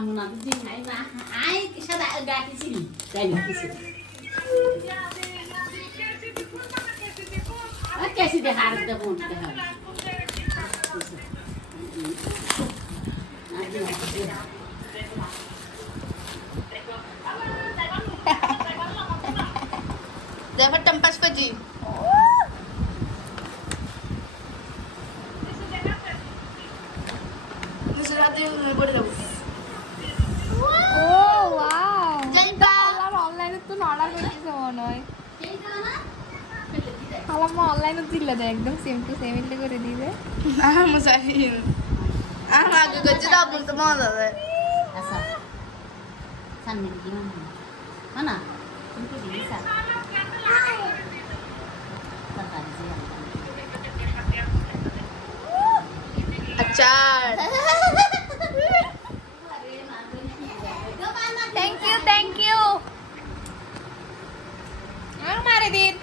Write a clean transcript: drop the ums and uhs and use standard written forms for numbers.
kamu nanti sih main lah. Ay, kisah tak agak di sini. Dari sini. Oke sih deh harus deh pun deh harus. Dapat tempat pergi. Oh wow. Jangan online itu order করেছে মনে হয়। আলাম অনলাইনে দিলে দে একদম same to same ইলে করে দিবে। Musahin. Aku kerja dah pun semua dah. Asal. Sana di mana? Mana? Itu di bisa. Acar. Thank you. Ang mare din.